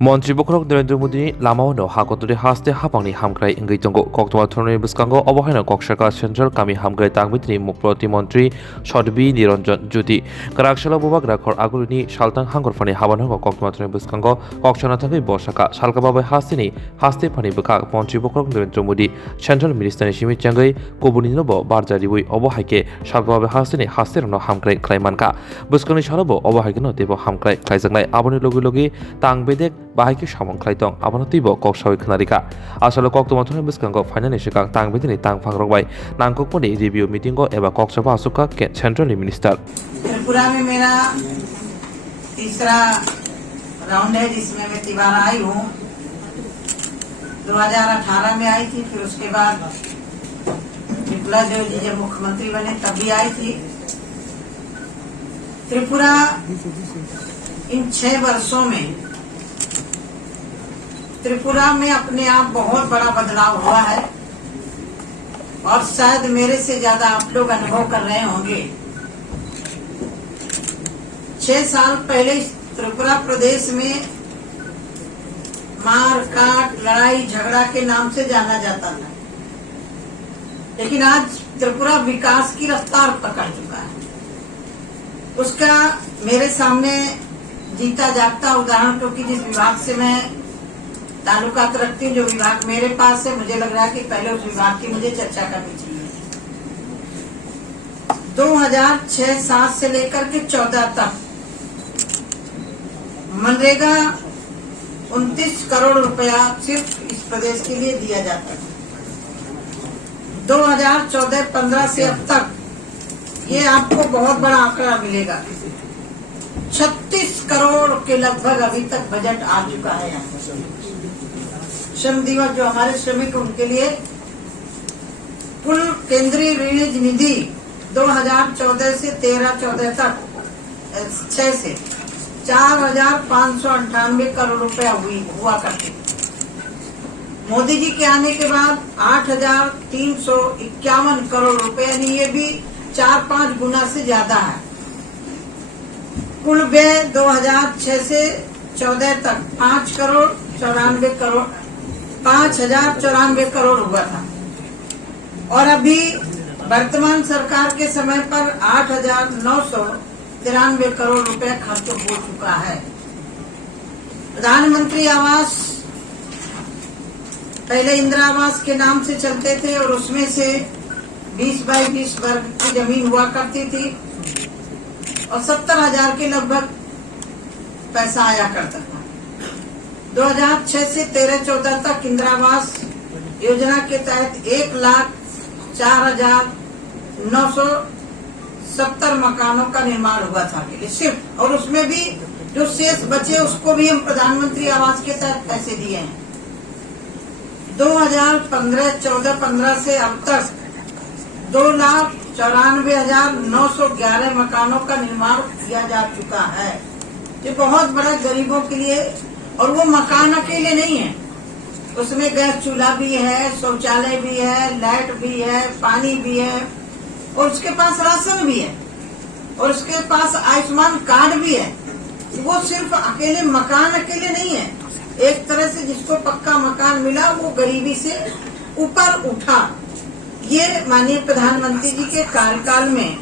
মন্ত্রী বখরক নরেন্দ্র মোদীनि लामावनो हागतरे हास्ते हापांनि हामग्राय इंगै दंगो कक्तमा थरनि बिस्कांगो अबहायनो कक्सका सेंट्रल कामि हामग्राय तांगमितनि प्रतिमन्त्री सदबि निरंजन ज्योति काराकशाला बुबाग राखर आगुरिनि सालतां हांगरफानि हाबानंगो कक्तमा थरनि बिस्कांगो कक्सना थांगै बर्षाका सालकाबाबाय हास्तेनि हास्ते फानि बखा मन्त्री बखरक नरेंद्र मोदी सेंट्रल मिनिस्टारनि सिमि चांगै कोबुनिनोबो बारजारिबुइ अबहायके सालकाबाबाय हास्तेनि हास्तेरनो हामग्राय ख्लायमानका बिस्कांनि सालबो अबहायगनो देबो हामग्राय ख्लायजांनाय आबनि लगे लगे तांबेदेक बाहायके सामं ख्लायदं आबानतिबो कक्सावै खोनारिका आसले कक्तमाथनि बिस्कांगो फाइनालनि सिगां तांबेदिनि तांफांरबाय नांगकमनि रिव्यू मीटिंगो एबा कक्सबा आसुका सेंट्रल मिनिस्टर त्रिपुरा में मेरा तीसरा राउंड है जिसमें मैं तिबार आई हूँ। 2018 में आई थी, फिर उसके बाद विप्लव देव जी जब मुख्यमंत्री बने तब भी आई थी। त्रिपुरा इन 6 वर्षों में त्रिपुरा में अपने आप बहुत बड़ा बदलाव हुआ है और शायद मेरे से ज्यादा आप लोग अनुभव कर रहे होंगे। 6 साल पहले त्रिपुरा प्रदेश में मार काट लड़ाई झगड़ा के नाम से जाना जाता था, लेकिन आज त्रिपुरा विकास की रफ्तार पकड़ चुका है। उसका मेरे सामने जीता जागता उदाहरण, क्योंकि जिस विभाग से मैं ताल्लुकात रखती हूँ, जो विभाग मेरे पास है, मुझे लग रहा है कि पहले उस विभाग की मुझे चर्चा करनी चाहिए। 2006-07 से लेकर के 14 तक मनरेगा 29 करोड़ रुपया सिर्फ इस प्रदेश के लिए दिया जाता है। 2014-15 से अब तक ये आपको बहुत बड़ा आंकड़ा मिलेगा। 36 करोड़ के लगभग अभी तक बजट आ चुका है। यहाँ श्रम दिवस जो हमारे श्रमिक उनके लिए कुल केंद्रीय ऋण निधि 2014 से 13-14 तक 6 से 4,598 करोड़ रुपया हुआ करते। मोदी जी के आने के बाद 8,351 करोड़ रुपए, यानी ये भी 4-5 गुना से ज्यादा है। कुल व्यय 2006 से 14 तक 5,094 करोड़ हुआ था और अभी वर्तमान सरकार के समय पर 8,993 करोड़ रुपए खर्च हो चुका है। प्रधानमंत्री आवास पहले इंदिरा आवास के नाम से चलते थे और उसमें से 20 बाई 20 वर्ग की जमीन हुआ करती थी और 70,000 के लगभग पैसा आया करता था। 2006 से 13-14 तक इंदिरा आवास योजना के तहत 1,04,970 मकानों का निर्माण हुआ था सिर्फ, और उसमें भी जो शेष बचे उसको भी हम प्रधानमंत्री आवास के तहत पैसे दिए हैं। 2014-15 से अब तक 2,94,911 मकानों का निर्माण किया जा चुका है। ये बहुत बड़ा गरीबों के लिए, और वो मकान अकेले नहीं है, उसमें गैस चूल्हा भी है, शौचालय भी है, लाइट भी है, पानी भी है, और उसके पास राशन भी है, और उसके पास आयुष्मान कार्ड भी है। वो सिर्फ अकेले मकान अकेले नहीं है, एक तरह से जिसको पक्का मकान मिला वो गरीबी से ऊपर उठा। ये माननीय प्रधानमंत्री जी के कार्यकाल में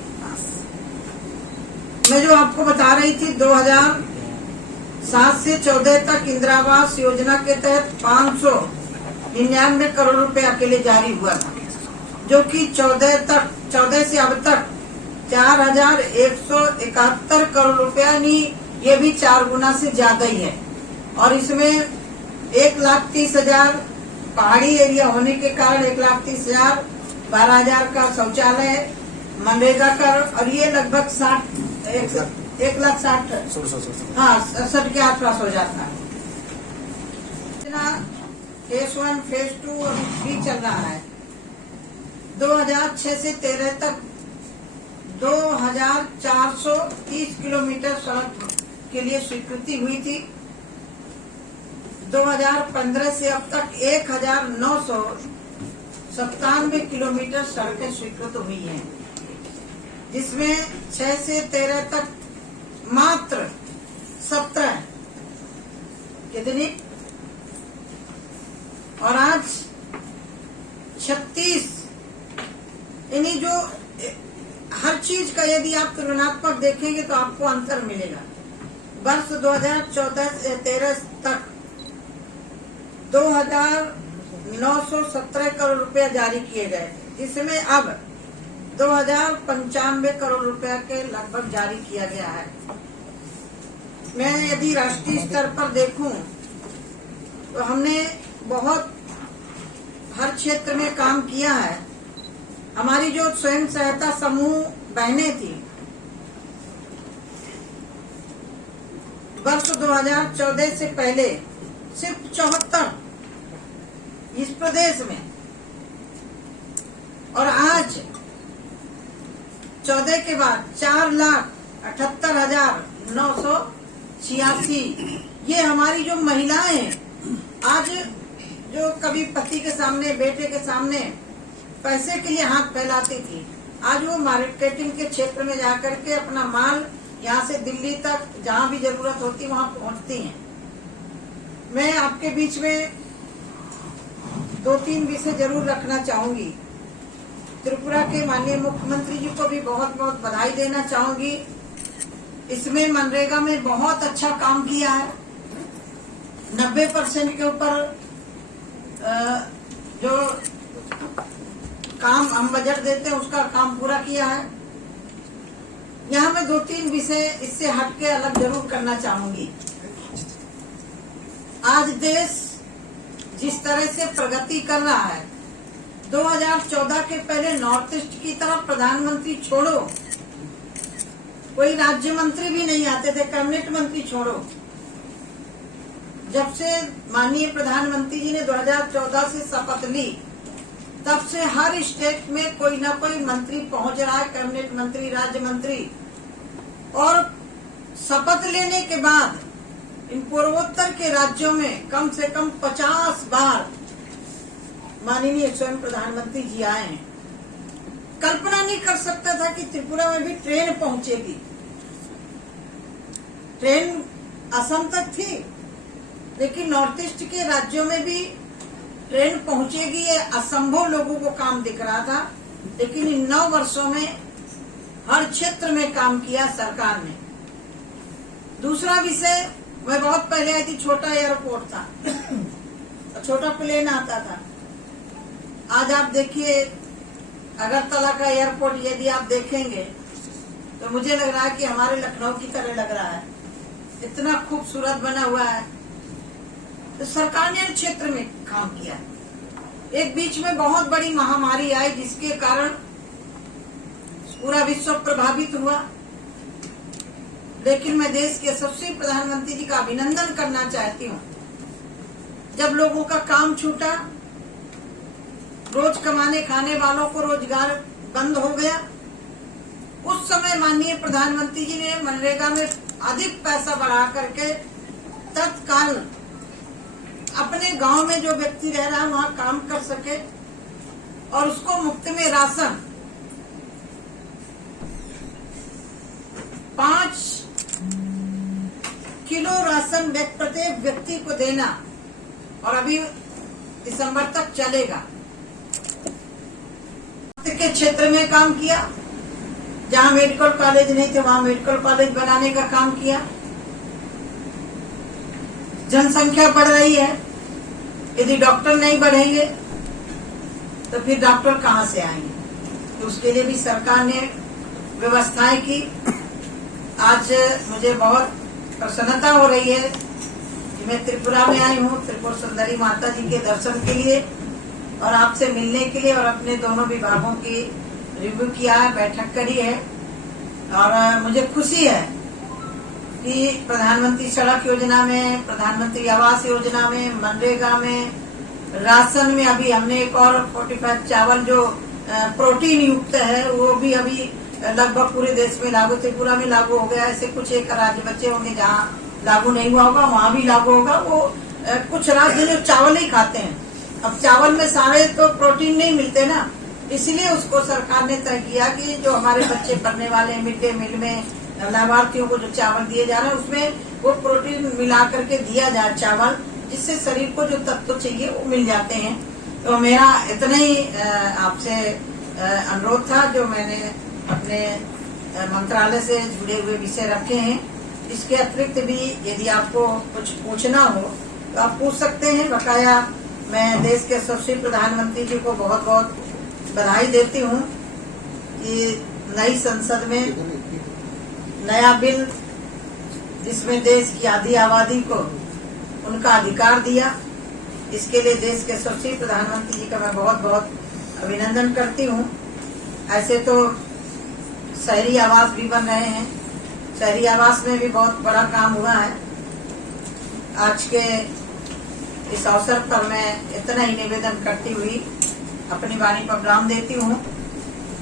मैं जो आपको बता रही थी, 2007 से 14 तक इंदिरा आवास योजना के तहत 599 करोड़ रुपए अकेले जारी हुआ था, जो कि 14 से अब तक 4,171 करोड़ रुपया, यानी ये भी 4 गुना से ज्यादा ही है। और इसमें 1,30,000 पहाड़ी एरिया होने के कारण 1,30,000, 12,000 का शौचालय, मनरेगा का, और ये लगभग 1,60,000 के आसपास हो जाता है। फेज 1, फेज 2 और 3 चल रहा है। 2006 से 13 तक 2,430 किलोमीटर सड़क के लिए स्वीकृति हुई थी। 2015 से अब तक 1,997 किलोमीटर सड़कें स्वीकृत हुई हैं, जिसमें 6 से 13 तक मात्र 17 कितनी, और आज 36, यानी जो हर चीज का यदि आप तुलनात्मक देखेंगे तो आपको अंतर मिलेगा। वर्ष 2014-13 तक 2,917 करोड़ रुपया जारी किए गए, जिसमें अब 2,095 करोड़ रुपया के लगभग जारी किया गया है। मैं यदि राष्ट्रीय स्तर पर देखूं तो हमने बहुत हर क्षेत्र में काम किया है। हमारी जो स्वयं सहायता समूह बहनें थी, वर्ष 2014 से पहले सिर्फ 74 इस प्रदेश में, और आज 14 के बाद 4,78,986 ये हमारी जो महिलाएं हैं, आज जो कभी पति के सामने, बेटे के सामने पैसे के लिए हाथ फैलाती थी, आज वो मार्केटिंग के क्षेत्र में जाकर के अपना माल यहाँ से दिल्ली तक जहाँ भी जरूरत होती वहाँ पहुँचती हैं। मैं आपके बीच में 2-3 विषय जरूर रखना चाहूंगी। त्रिपुरा के माननीय मुख्यमंत्री जी को भी बहुत बहुत बधाई देना चाहूंगी। इसमें मनरेगा में बहुत अच्छा काम किया है। 90% के ऊपर जो काम हम बजट देते हैं उसका काम पूरा किया है। यहाँ मैं 2-3 विषय इससे हटके अलग जरूर करना चाहूंगी। आज देश जिस तरह से प्रगति कर रहा है, 2014 के पहले नॉर्थ ईस्ट की तरफ प्रधानमंत्री छोड़ो, कोई राज्य मंत्री भी नहीं आते थे, कैबिनेट मंत्री छोड़ो। जब से माननीय प्रधानमंत्री जी ने 2014 से शपथ ली, तब से हर स्टेट में कोई ना कोई मंत्री पहुंच रहा है, कैबिनेट मंत्री, राज्य मंत्री। और शपथ लेने के बाद इन पूर्वोत्तर के राज्यों में कम से कम 50 बार माननीय स्वयं प्रधानमंत्री जी आए हैं। कल्पना नहीं कर सकता था कि त्रिपुरा में भी ट्रेन पहुंचेगी। ट्रेन असम तक थी, लेकिन नॉर्थ ईस्ट के राज्यों में भी ट्रेन पहुंचेगी, ये असंभव लोगों को काम दिख रहा था। लेकिन इन 9 वर्षों में हर क्षेत्र में काम किया सरकार ने। दूसरा विषय, मैं बहुत पहले आई थी, छोटा एयरपोर्ट था, छोटा प्लेन आता था। आज आप देखिए अगरतला का एयरपोर्ट, यदि आप देखेंगे तो मुझे लग रहा है कि हमारे लखनऊ की तरह लग रहा है, इतना खूबसूरत बना हुआ है। तो सरकार ने क्षेत्र में काम किया। एक बीच में बहुत बड़ी महामारी आई, जिसके कारण पूरा विश्व प्रभावित हुआ। लेकिन मैं देश के यशस्वी प्रधानमंत्री जी का अभिनंदन करना चाहती हूँ। जब लोगों का काम छूटा, रोज कमाने खाने वालों को रोजगार बंद हो गया, उस समय माननीय प्रधानमंत्री जी ने मनरेगा में अधिक पैसा बढ़ा करके तत्काल अपने गांव में जो व्यक्ति रह रहा है वहां काम कर सके और उसको मुफ्त में राशन 5 किलो राशन प्रत्येक व्यक्ति को देना, और अभी दिसंबर तक चलेगा। के क्षेत्र में काम किया, जहां मेडिकल कॉलेज नहीं थे वहां मेडिकल कॉलेज बनाने का काम किया। जनसंख्या बढ़ रही है, यदि डॉक्टर नहीं बढ़ेंगे तो फिर डॉक्टर कहां से आएंगे? तो उसके लिए भी सरकार ने व्यवस्थाएं की। आज मुझे बहुत प्रसन्नता हो रही है कि मैं त्रिपुरा में आई हूँ, त्रिपुर सुंदरी माता जी के दर्शन के लिए और आपसे मिलने के लिए, और अपने दोनों विभागों की रिव्यू किया है, बैठक करी है। और मुझे खुशी है कि प्रधानमंत्री सड़क योजना में, प्रधानमंत्री आवास योजना में, मनरेगा में, राशन में अभी हमने एक और 45 चावल जो प्रोटीन युक्त है वो भी अभी लगभग पूरे देश में लागू, त्रिपुरा में लागू हो गया। ऐसे कुछ एक राज्य बचे होंगे जहाँ लागू नहीं हुआ होगा, वहाँ भी लागू होगा। वो कुछ राज्य जो चावल ही खाते हैं, अब चावल में सारे तो प्रोटीन नहीं मिलते ना, इसलिए उसको सरकार ने तय किया कि जो हमारे बच्चे पढ़ने वाले मिड डे मील में लाभार्थियों को जो चावल दिए जा रहे हैं उसमें वो प्रोटीन मिला करके दिया जाए चावल, जिससे शरीर को जो तत्व चाहिए वो मिल जाते हैं। तो मेरा इतना ही आपसे अनुरोध था जो मैंने अपने मंत्रालय से जुड़े हुए विषय रखे हैं। इसके अतिरिक्त भी यदि आपको कुछ पूछना हो तो आप पूछ सकते हैं। बकाया मैं देश के यशस्वी प्रधानमंत्री जी को बहुत बहुत बधाई देती हूँ कि नई संसद में नया बिल जिसमें देश की आधी आबादी को उनका अधिकार दिया, इसके लिए देश के यशस्वी प्रधानमंत्री जी का मैं बहुत बहुत अभिनंदन करती हूँ। ऐसे तो शहरी आवास भी बन रहे हैं, शहरी आवास में भी बहुत बड़ा काम हुआ है। आज के इस अवसर पर मैं इतना ही निवेदन करती हुई अपनी वाणी पर विराम देती हूँ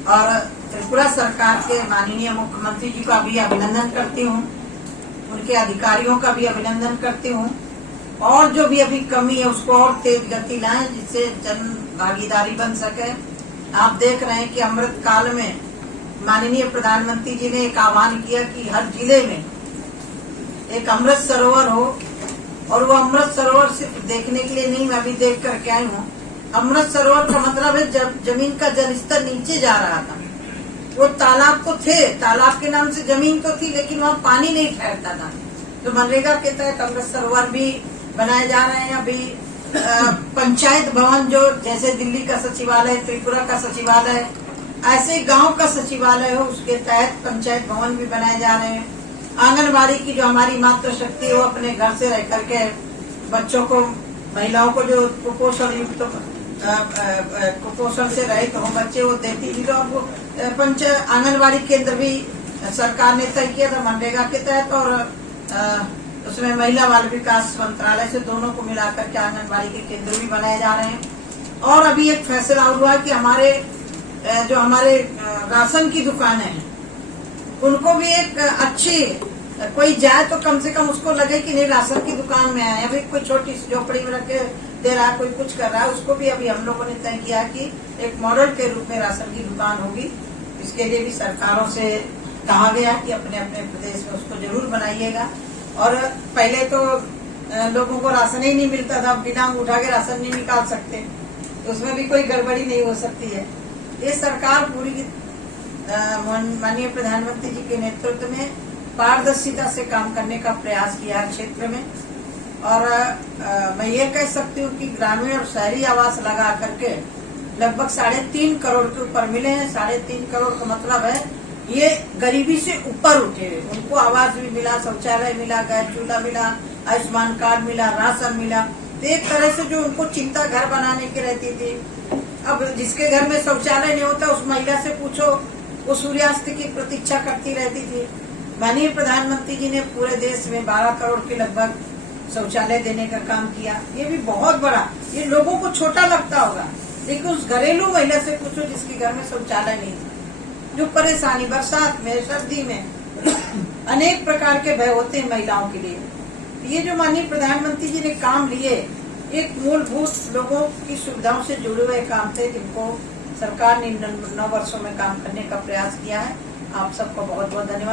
और त्रिपुरा सरकार के माननीय मुख्यमंत्री जी का भी अभिनंदन करती हूँ, उनके अधिकारियों का भी अभिनंदन करती हूँ और जो भी अभी कमी है उसको और तेज गति लाएं जिससे जन भागीदारी बन सके। आप देख रहे हैं कि अमृत काल में माननीय प्रधानमंत्री जी ने एक आह्वान किया कि हर जिले में एक अमृत सरोवर हो, और वो अमृत सरोवर सिर्फ देखने के लिए नहीं, मैं अभी देख करके आई हूँ। अमृत सरोवर का मतलब है जब जमीन का जल स्तर नीचे जा रहा था, वो तालाब तो थे, तालाब के नाम से जमीन तो थी, लेकिन वहाँ पानी नहीं ठहरता था। तो मनरेगा के तहत अमृत सरोवर भी बनाए जा रहे हैं। अभी पंचायत भवन जो जैसे दिल्ली का सचिवालय, त्रिपुरा का सचिवालय, ऐसे गांव का सचिवालय हो, उसके तहत पंचायत भवन भी बनाए जा रहे हैं। आंगनबाड़ी की जो हमारी मातृशक्ति है वो अपने घर से रह करके बच्चों को, महिलाओं को जो कुपोषण युक्त कुपोषण से रहित हो बच्चे वो देती थी। तो अब आंगनबाड़ी केंद्र भी सरकार ने तय किया था मनरेगा के तहत, और उसमें महिला बाल विकास मंत्रालय से दोनों को मिलाकर के आंगनबाड़ी के केंद्र भी बनाए जा रहे हैं। और अभी एक फैसला हुआ कि हमारे राशन की दुकानें हैं उनको भी एक अच्छी, कोई जाए तो कम से कम उसको लगे कि नहीं राशन की दुकान में आए। अभी कोई छोटी सी झोपड़ी में रख के दे रहा है, कोई कुछ कर रहा है, उसको भी अभी हम लोगों ने तय किया कि एक मॉडल के रूप में राशन की दुकान होगी। इसके लिए भी सरकारों से कहा गया कि अपने अपने प्रदेश में उसको जरूर बनाइएगा। और पहले तो लोगों को राशन ही नहीं मिलता था, बिना उठा के राशन नहीं निकाल सकते, तो उसमें भी कोई गड़बड़ी नहीं हो सकती है। ये सरकार पूरी माननीय प्रधानमंत्री जी के नेतृत्व में पारदर्शिता से काम करने का प्रयास किया है क्षेत्र में। और मैं ये कह सकती हूँ कि ग्रामीण और शहरी आवास लगा करके लगभग 3.5 करोड़ के ऊपर मिले हैं। 3.5 करोड़ का मतलब है ये गरीबी से ऊपर उठे हुए, उनको आवास भी मिला, शौचालय मिला, गैस चूल्हा मिला, आयुष्मान कार्ड मिला, राशन मिला। तो एक तरह से जो उनको चिंता घर बनाने की रहती थी, अब जिसके घर में शौचालय नहीं होता उस महिला से पूछो, वो सूर्यास्त की प्रतीक्षा करती रहती थी। माननीय प्रधानमंत्री जी ने पूरे देश में 12 करोड़ के लगभग शौचालय देने का काम किया। ये भी बहुत बड़ा, ये लोगों को छोटा लगता होगा, लेकिन उस घरेलू महिला से पूछो जिसके घर में शौचालय नहीं था, जो परेशानी बरसात में, सर्दी में अनेक प्रकार के भय होते हैं महिलाओं के लिए। ये जो माननीय प्रधानमंत्री जी ने काम लिए, एक मूलभूत लोगों की सुविधाओं से जुड़े हुए काम थे जिनको सरकार ने 9 वर्षों में काम करने का प्रयास किया है। आप सबको बहुत बहुत धन्यवाद।